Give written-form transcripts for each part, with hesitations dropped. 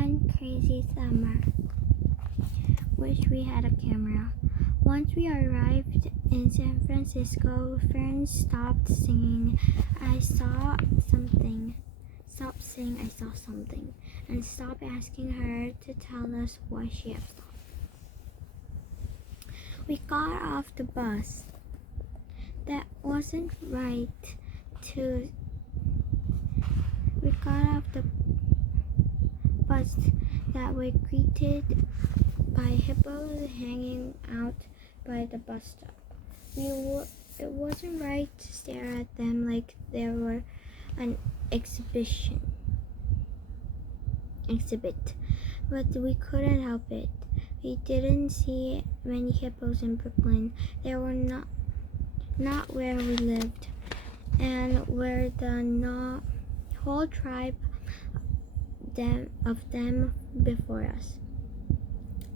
One crazy summer. Wish we had a camera. Once we arrived in San Francisco, Fern stopped singing. I saw something. Stopped saying I saw something, and stopped asking her to tell us what she had saw. We got off the bus. That wasn't right to. We got off the bus that were greeted by hippos hanging out by the bus stop. It wasn't right to stare at them like they were an exhibit, but we couldn't help it. We didn't see many hippos in Brooklyn. They were not where we lived, and where the whole tribe of them before us.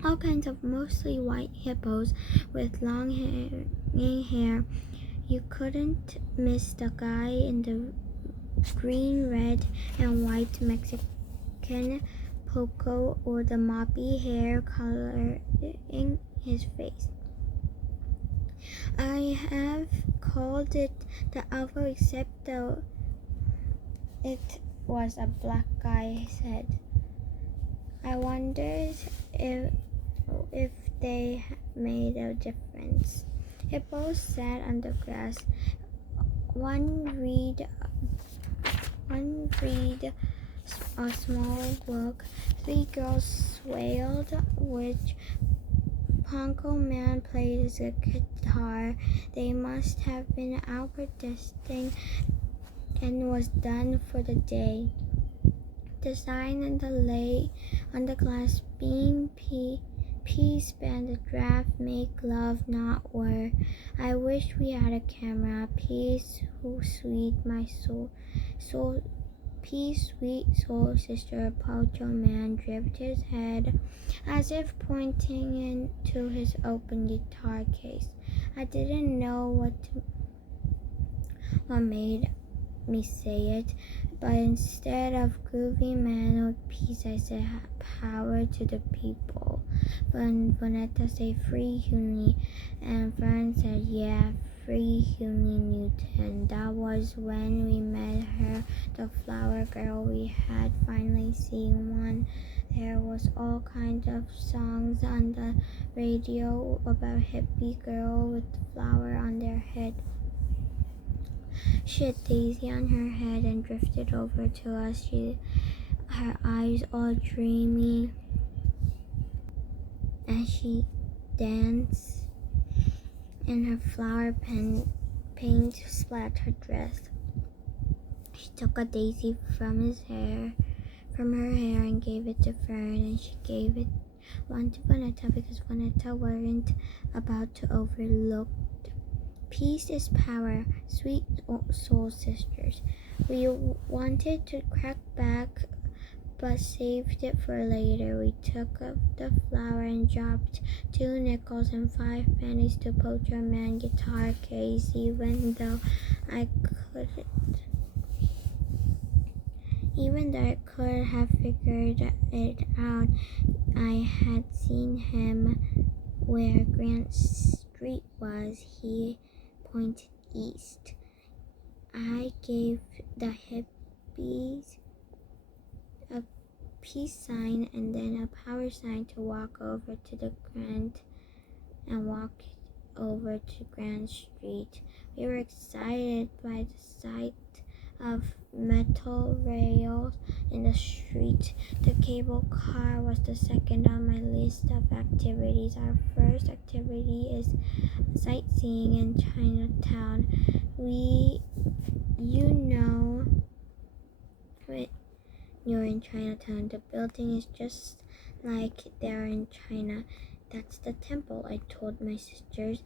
All kinds of mostly white hippos with long hair. You couldn't miss the guy in the green, red, and white Mexican poco or the moppy hair coloring his face. I have called it the alpha, except though it was a black guy said. I wondered if they made a difference. Hippos sat on the grass. One read a small book. 3 girls wailed, which Ponko Man played a guitar. They must have been out protesting and was done for the day. The sign on the glass being peace band the draft, make love, not war. I wish we had a camera. Peace, sweet my soul. Peace, sweet soul, sister. Poncho Man dripped his head as if pointing into his open guitar case. I didn't know what made me say it, but instead of groovy man with peace, I said power to the people. When Vonetta said free Huey, and Fern said yeah, free Huey Newton. That was when we met her, the flower girl. We had finally seen one. There was all kinds of songs on the radio about hippie girl with the flower on their head. She had Daisy on her head and drifted over to us. Her eyes all dreamy as she danced, and her flower paint splattered her dress. She took a daisy from her hair and gave it to Fern, and she gave it one to Vonetta because Vonetta weren't about to overlook. Peace is power, sweet soul sisters. We wanted to crack back, but saved it for later. We took up the flower and dropped 2 nickels and 5 pennies to Poncho Man guitar case, even though I could have figured it out. I had seen him where Grant Street was. He pointed east. I gave the hippies a peace sign and then a power sign to walk over to the Grant Street. We were excited by the sight of metal rails in the street. The cable car was the second on my list of activities. Our first activity is sightseeing in Chinatown. When you're in Chinatown, the building is just like they're in China. That's the temple, I told my sisters.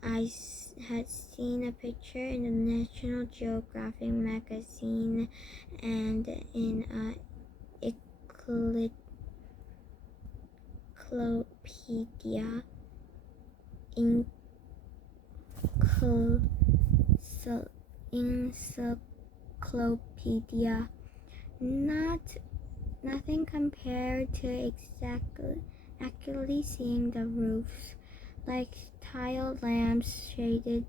I had seen a picture in the National Geographic magazine and in a encyclopedia, not nothing compared to accurately seeing the roofs, like tiled lamps, shades,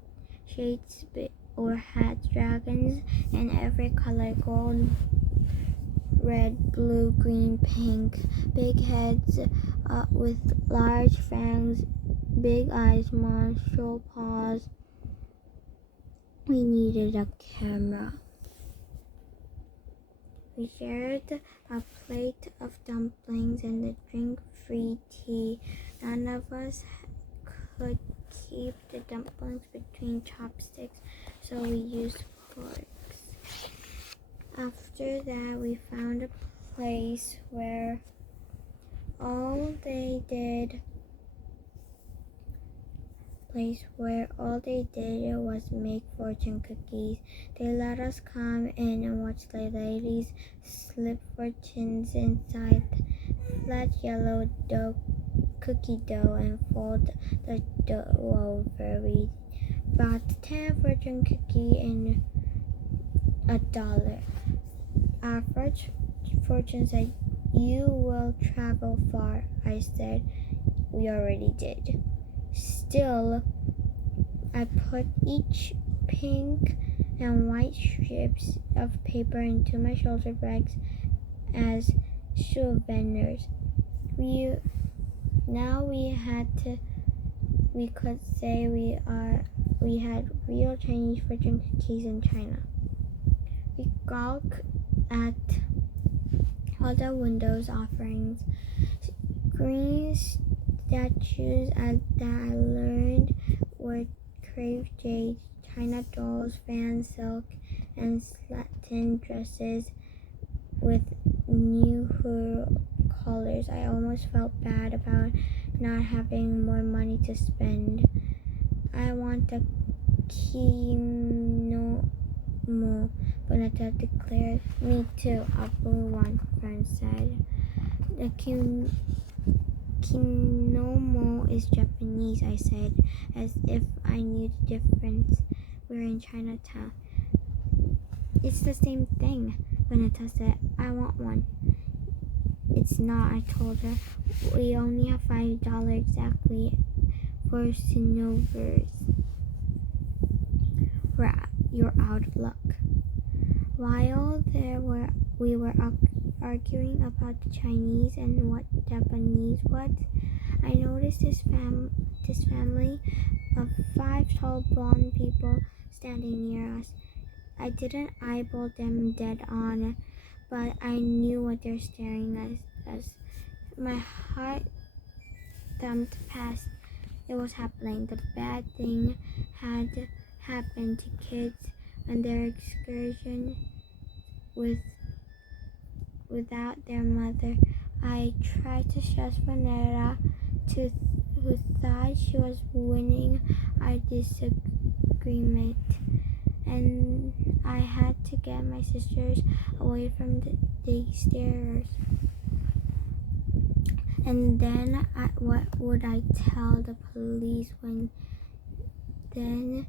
or had dragons in every color: gold, red, blue, green, pink. Big heads with large fangs, big eyes, monstrous paws. We needed a camera. We shared a plate of dumplings and a drink-free tea. None of us could keep the dumplings between chopsticks, so we used forks. After that, we found a place where all they did was make fortune cookies. They let us come in and watch the ladies slip fortunes inside flat yellow cookie dough and fold the dough over. We bought 10 fortune cookies in $1. Our fortune said, "You will travel far." I said, "We already did." Still, I put each pink and white strips of paper into my shoulder bags as souvenirs. We could say we had real Chinese fortune cookies in China. We gawked at all the windows offerings, green statues that I learned were crave jade, China dolls, fan silk, and satin dresses with new colors. I almost felt bad about not having more money to spend. "I want a kimono," Bonetta declared. "Me too, a blue one," friend said. "The kimono is Japanese," I said, as if I knew the difference. "We're in Chinatown." "It's the same thing," Bonetta said. "I want one." "It's not," I told her. "We only have $5 exactly for souvenirs. You're out of luck." While we were arguing about the Chinese and what Japanese was, I noticed this family of 5 tall blonde people standing near us. I didn't eyeball them dead on, but I knew what they're staring at us. My heart thumped fast. It was happening. The bad thing had happened to kids on their excursion without their mother. I tried to shush Vanessa, who thought she was winning our disagreement, and I had to get my sisters away from the stairs. And then what would I tell the police when then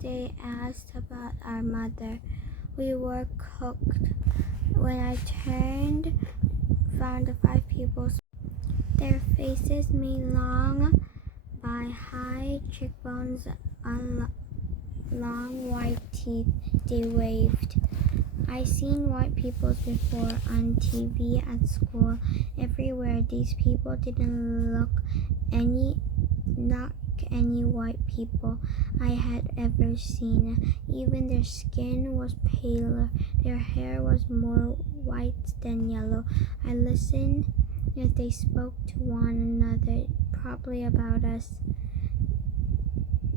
they asked about our mother? We were cooked. When I found the 5 people, their faces made long by high cheekbones on long white teeth. They waved. I seen white people before on TV, at school, everywhere. These people didn't look like any white people I had ever seen. Even their skin was paler. Their hair was more white than yellow. I listened as they spoke to one another, probably about us.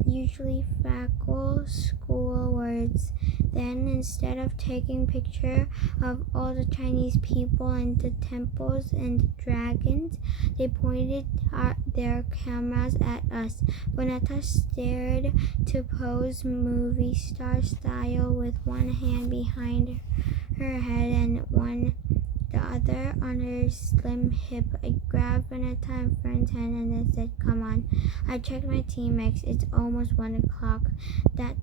Usually freckle school words. Then, instead of taking picture of all the Chinese people and the temples and the dragons, they pointed their cameras at us. Bonetta stared to pose movie star style with one hand behind her head and the other mother on her slim hip. I grabbed Vanessa and Fern's hand and then said, "Come on." I checked my Timex. It's almost 1 o'clock. That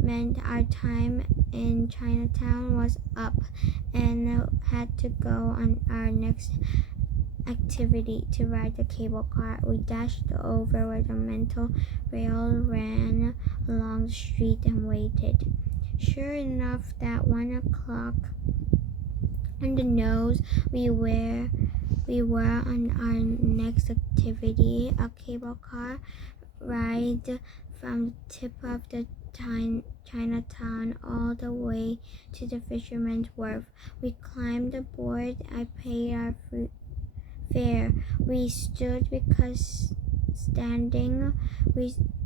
meant our time in Chinatown was up and had to go on our next activity to ride the cable car. We dashed over where the mental rail ran along the street and waited. Sure enough, that 1 o'clock on the nose, we were on our next activity, a cable car ride from the tip of the Chinatown all the way to the Fisherman's Wharf. We climbed aboard. I paid our fare. We stood because standing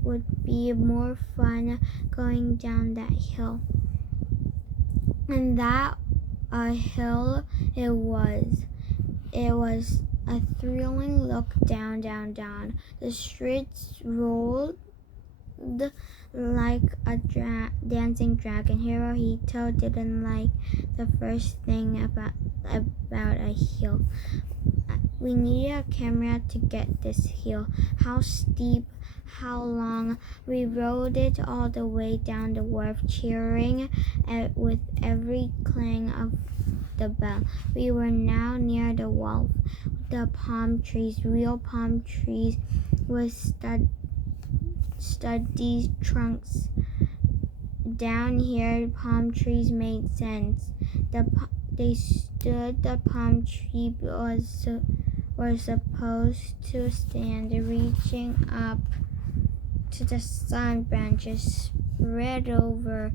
would be more fun going down that hill. And that a hill it was. It was a thrilling look down. The streets rolled like a dancing dragon. Hirohito didn't like the first thing about a hill. We needed a camera to get this hill. How steep, how long. We rode it all the way down the wharf, cheering with every clang of the bell. We were now near the wharf. The palm trees, real palm trees with sturdy trunks. Down here, palm trees made sense. The palm tree were supposed to stand, reaching up to the sun, branches spread over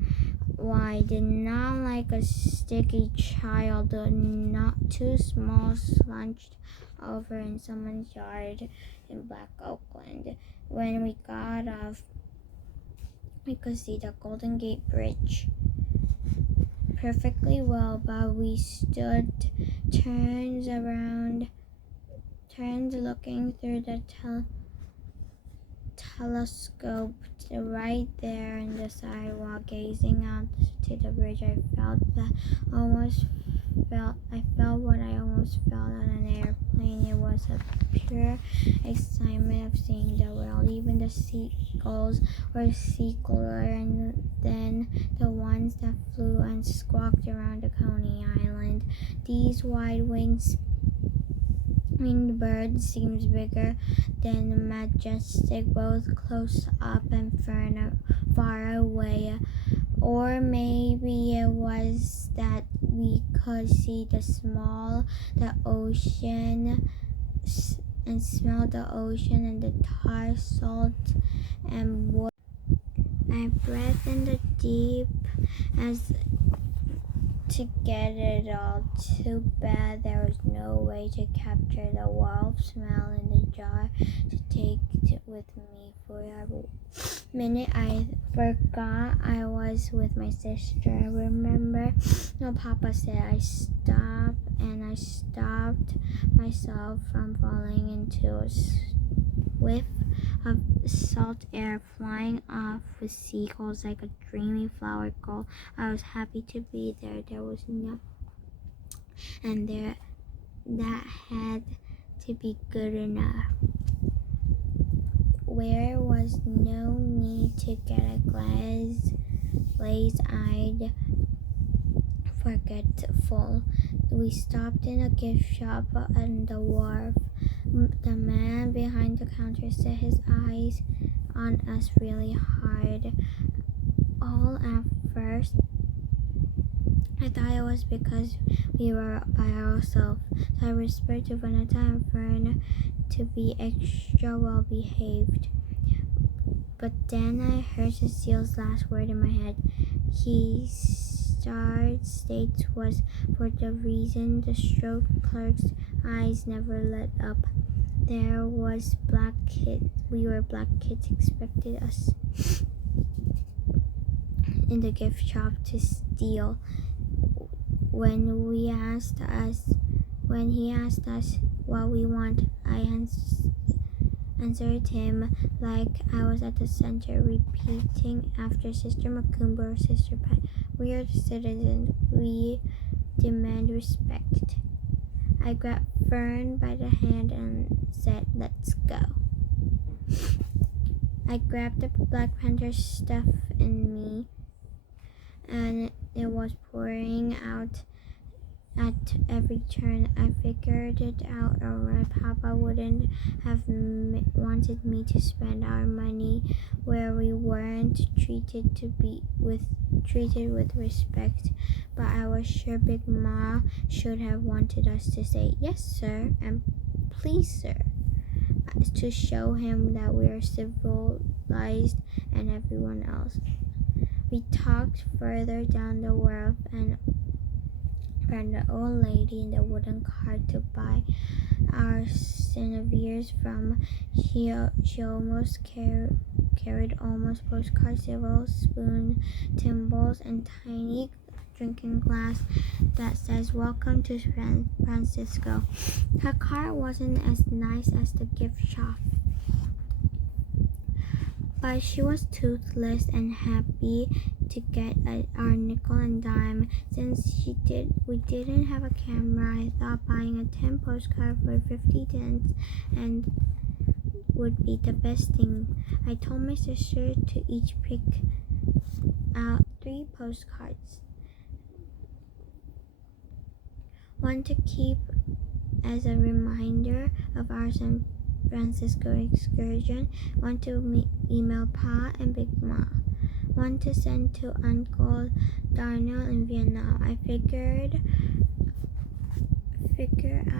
wide, not like a sticky child, not too small, slunched over in someone's yard in Black Oakland. When we got off, we could see the Golden Gate Bridge perfectly well, but we stood, turns looking through the telescope right there in the sidewalk, gazing out to the bridge. I felt what I almost felt on an airplane. It was a pure excitement of seeing the world. Even the seagulls were seacooler than the ones that flew and squawked around the Coney Island. These winged birds seemed bigger than majestic, both close up and far away. Or maybe it was that we could see the ocean and smell the ocean and the tar, salt, and wood. I breathed in the deep as to get it all. Too bad there was no way to capture the wolf smell in the jar to take it with me. For a minute I forgot I was with my sister. I remember Papa said I stopped myself from falling into a whiff of salt air, flying off with seagulls like a dreamy flower girl. I was happy to be there. There was no, and that had to be good enough. There was no need to get a glaze-eyed, forgetful. We stopped in a gift shop on the wharf. The man behind the counter set his eyes on us really hard. All at first, I thought it was because we were by ourselves, so I whispered to Vanessa and Fern to be extra well behaved. But then I heard Cecile's last word in my head. He states was for the reason the stroke clerk's eyes never lit up. There was black kids. We were black kids expected us in the gift shop to steal. When he asked us what we want, I answered him like I was at the center, repeating after Sister Macumba or Sister Pat. We are the citizens. We demand respect. I grabbed Fern by the hand and said, "Let's go." I grabbed the Black Panther stuff in me, and it was pouring out at every turn. I figured it out alright. Papa wouldn't have wanted me to spend our money where we weren't treated with respect, but I was sure Big Ma should have wanted us to say "Yes, sir," and "Please, sir," to show him that we are civilized and everyone else. We talked further down the wharf and found the old lady in the wooden cart to buy our Genevieve from. She almost carried almost postcards, silver spoon, thimbles, and tiny drinking glass that says "Welcome to San Francisco." Her cart wasn't as nice as the gift shop, but she was toothless and happy to get our nickel and dime. Since we didn't have a camera, I thought buying a 10 postcard for 50 cents and would be the best thing. I told my sister to each pick out 3 postcards. One to keep as a reminder of our San Francisco excursion, one to email Pa and Big Ma, one to send to Uncle Darnell in Vietnam. I figure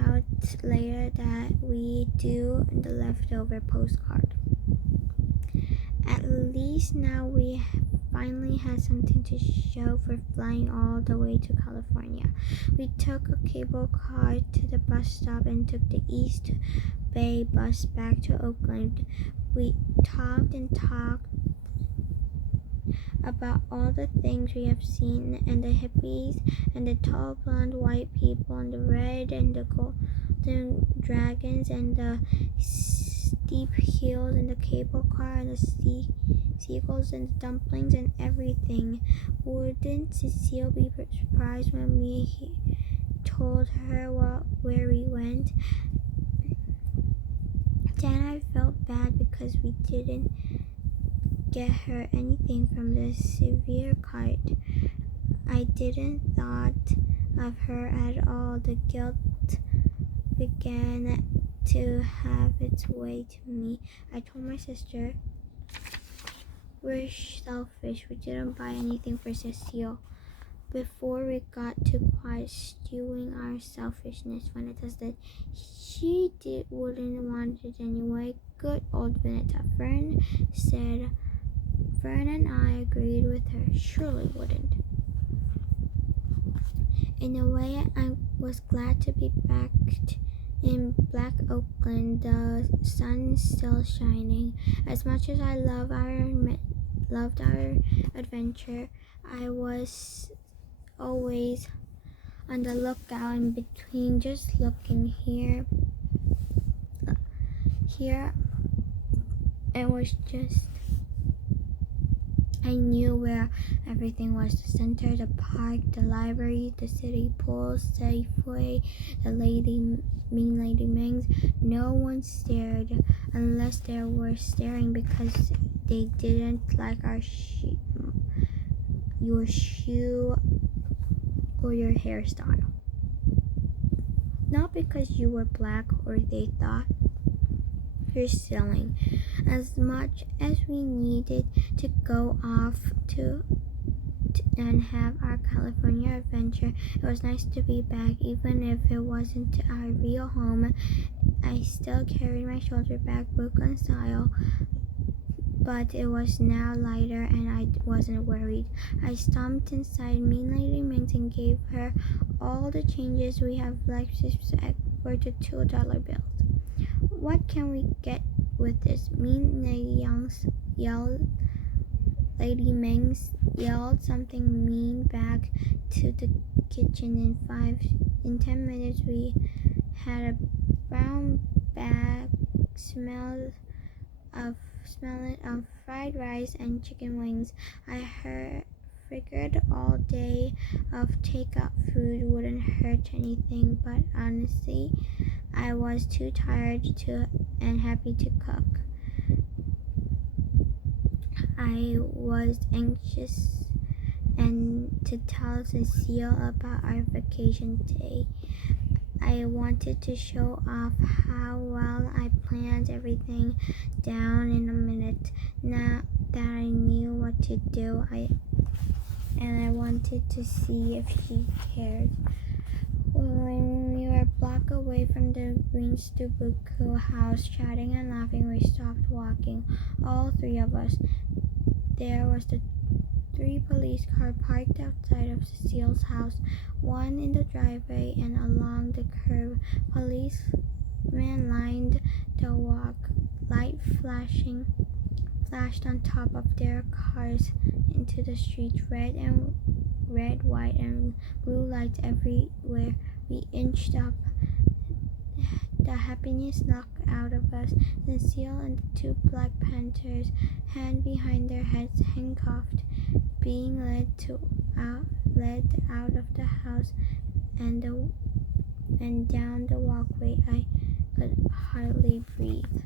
out later that we do the leftover postcard. At least now we finally had something to show for flying all the way to California. We took a cable car to the bus stop and took the East Bay bus back to Oakland. We talked about all the things we have seen, and the hippies, and the tall blonde white people, and the red and the golden dragons, and the steep hills, and the cable car, and the seagulls, and the dumplings, and everything. Wouldn't Cecile be surprised when we told her where we went? Then I felt bad because we didn't get her anything from the severe cart. I didn't thought of her at all. The guilt began to have its way to me. I told my sister, "We're selfish. We didn't buy anything for Cecile." Before we got too quiet, stewing our selfishness, Vanetta said she wouldn't want it anyway. Good old Vanetta. Fern and I agreed with her. Surely wouldn't. In a way, I was glad to be back in Black Oakland. The sun still shining. As much as I loved our adventure, I was always on the lookout in between, just looking here. It was just, I knew where everything was: the center, the park, the library, the city pool, Safeway, the Mean Lady Ming's. No one stared, unless they were staring because they didn't like your shoe or your hairstyle. Not because you were black or they thought you're silly. As much as we needed to go off and have our California adventure, it was nice to be back. Even if it wasn't our real home, I still carried my shoulder bag book on style, but it was now lighter and I wasn't worried. I stomped inside Mean Lady Ming's and gave her all the changes we have left except for the $2 bills. "What can we get with this?" Lady Ming's yelled something mean back to the kitchen. In 10 minutes we had a brown bag smelling of fried rice and chicken wings. I figured all day of takeout food wouldn't hurt anything, but honestly, I was too tired and happy to cook. I was anxious and to tell Cecile about our vacation day. I wanted to show off how well I planned everything down in a minute. Now that I knew what to do, I wanted to see if she cared. When we were a block away from the Greenstubuku house, chatting and laughing, we stopped walking, all three of us. There was the 3 police cars parked outside of Cecile's house, one in the driveway and along the curb. Policemen lined the walk, light flashed on top of their cars into the street, red, white, and blue lights everywhere. We inched up. The happiness knocked out of us. Cecile and the 2 Black Panthers, hand behind their heads, handcuffed, being led out of the house and down the walkway. I could hardly breathe.